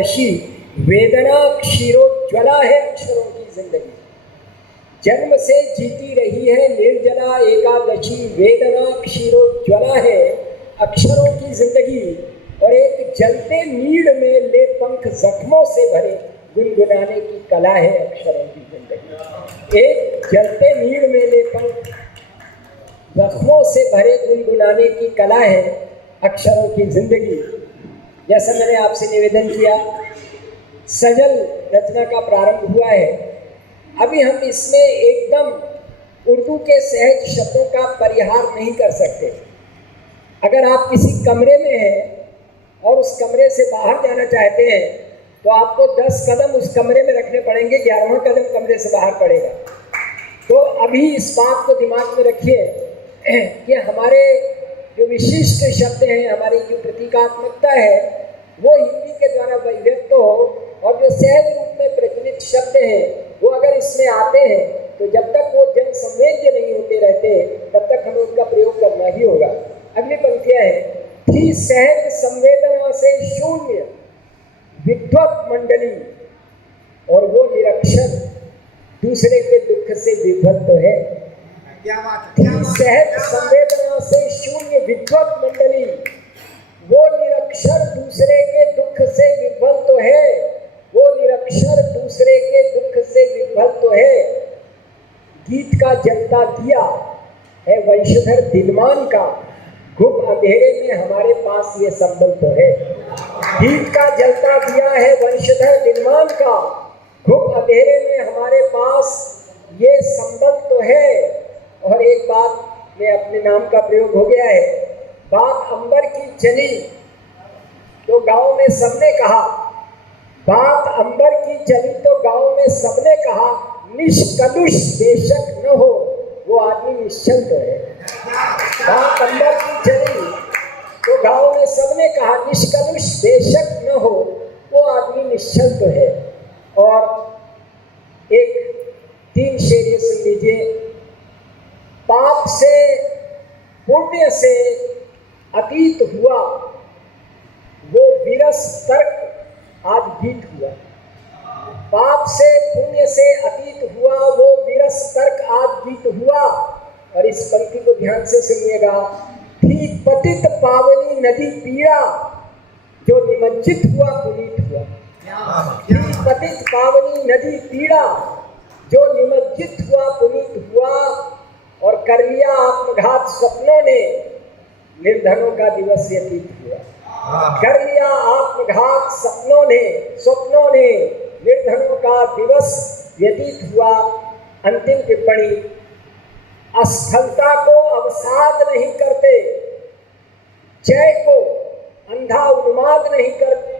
अशी वेदना क्षीरोज्ज्वला है अक्षरों की जिंदगी, जन्म से जीती रही है निर्जला एकादशी, वेदना क्षीरोज्ज्वला है अक्षरों की जिंदगी। और एक जलते नीड़ में ले पंख जख्मों से भरे गुनगुनाने की कला है अक्षरों की जिंदगी। एक जलते नीड़ में ले पंख जख्मों से भरे गुनगुनाने की कला है अक्षरों की जिंदगी। जैसा मैंने आपसे निवेदन किया, सजल रचना का प्रारंभ हुआ है। अभी हम इसमें एकदम उर्दू के सहज शब्दों का परिहार नहीं कर सकते। अगर आप किसी कमरे में हैं और उस कमरे से बाहर जाना चाहते हैं तो आपको 10 कदम उस कमरे में रखने पड़ेंगे, 11वां कदम कमरे से बाहर पड़ेगा। तो अभी इस बात को दिमाग में रखिए कि हमारे जो विशिष्ट शब्द हैं, हमारी जो प्रतीकात्मकता है, वो हिंदी के द्वारा व्यक्त हो, और जो सहज रूप में प्रचलित शब्द हैं वो अगर इसमें आते हैं तो जब तक वो जन संवेद्य नहीं होते रहते तब तक हमें उनका प्रयोग करना ही होगा। अगली पंक्तियां हैं, थी सहज संवेदना से शून्य विद्वत मंडली, और वो निरक्षर दूसरे के दुख से विभ्रत तो है। सहज संवेदना से शून्य विद्वत मंडली, वो निरक्षर दूसरे के दुख से विभ्रत तो है, वो निरक्षर दूसरे के दुख से विभ्रत तो है। गीत का जलता दिया है वंशधर दिलमान का, गुप्त अंधेरे में हमारे पास ये संबल तो है। गीत का जलता दिया है वंशधर दिलमान का, गुप्त अंधेरे में हमारे पास ये संबल तो है। और एक बात में अपने नाम का प्रयोग हो गया है, बात अंबर की चली तो गांव में सबने कहा, बात अंबर की चली तो गांव में सबने कहा, निष्कलुष बेशक न हो वो आदमी निश्चल तो है। बात अंबर की चली तो गांव में सबने कहा, निष्कलुष बेशक न हो वो आदमी निश्चल तो है। और एक 3 शेर ये सुन लीजिए, पाप से पुण्य से अतीत हुआ वो विरस तर्क आज गीत हुआ। पाप से पुण्य से अतीत हुआ वो विरस तर्क आज गीत हुआ। और इस पंक्ति को ध्यान से सुनिएगा, थी पतित पावनी नदी पीड़ा, जो निमज्जित हुआ पुनीत हुआ। थी पतित पावनी नदी पीड़ा, जो निमज्जित हुआ पुनीत हुआ। और कर लिया आत्मघात स्वप्नों ने, निर्धनों का दिवस व्यतीत हुआ। कर लिया आत्मघात स्वप्नों ने निर्धनों का दिवस व्यतीत हुआ। अंतिम टिप्पणी, असफलता को अवसाद नहीं करते, जय को अंधा उन्माद नहीं करते।